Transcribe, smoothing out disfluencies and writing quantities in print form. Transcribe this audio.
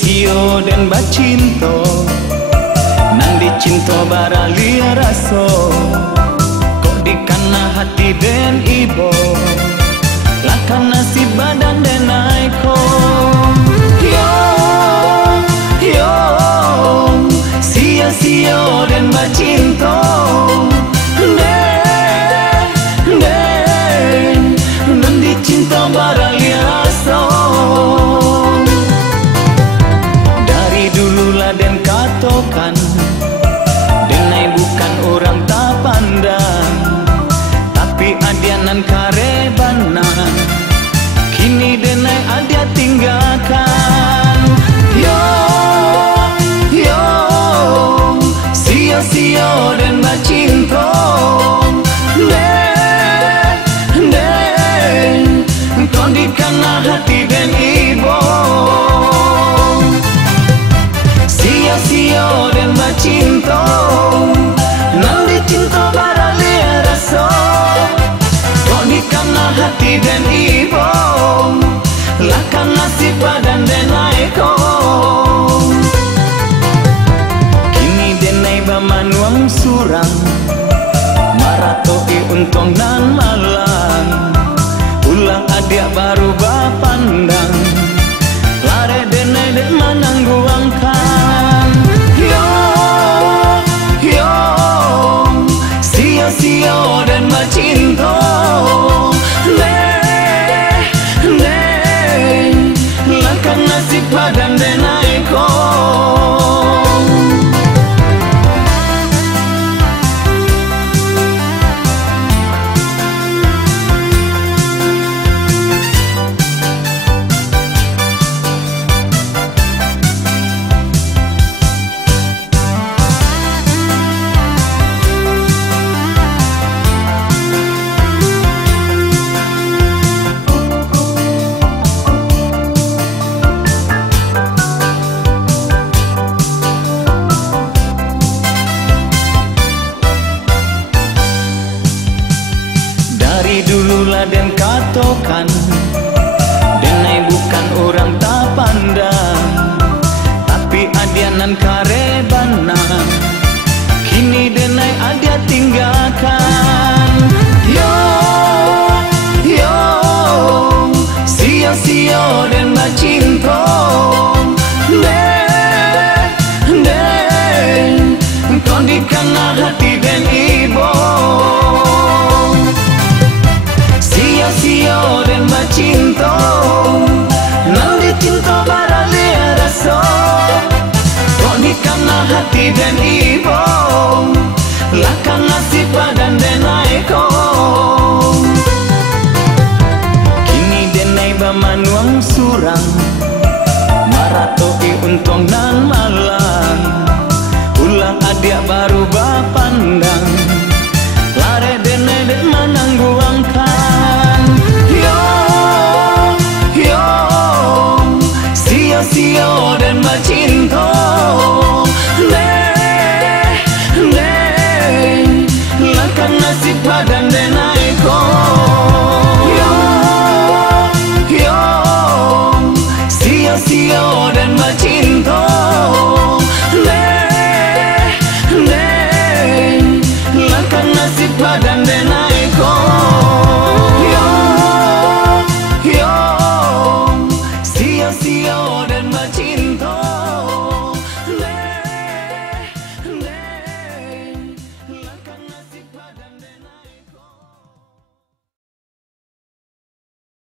Sia-sia dan bacinto nang dicinto bara lia raso kok dikana hati den ibo lakan nasib badan den aiko yo yo sia-sia dan bacinto den nang dicinto bara lia raso dan katokan denai bukan orang tak pandang tapi adianan karebana kini denai adia tinggalkan yo yo sia-sia dan bacinto den kondikana hati den ibo sia-sia dan bacinto nang dicinto bara lia raso kok dikana hati dan ibo lakan nasib badan den aiko kini denai bamanuang surang maratoi untong nan malang ulang adia baru bapandang lare denai den manangguangkan sia-sia dan bacinto lakan nasib badan den aiko dululah dan katokan denai bukan orang tak pandang tapi adianan karebana kini denai adia tinggalkan yo yo sia-sia dan bacinto den kondikana hati den ibo sia-sia dan bacinto nang dicinto bara lia raso kok dikana hati dan ibo lakan nasib badan den aiko kini denai bamanuang surang maratoi untong nan malang ulang adia baru bapandang lare denai den manangguangkan sia-sia dan bacinto lakan nasib badan den aiko yo sia-sia dan bacinto lakan nasib badan den aiko yo sia-sia dan bacinto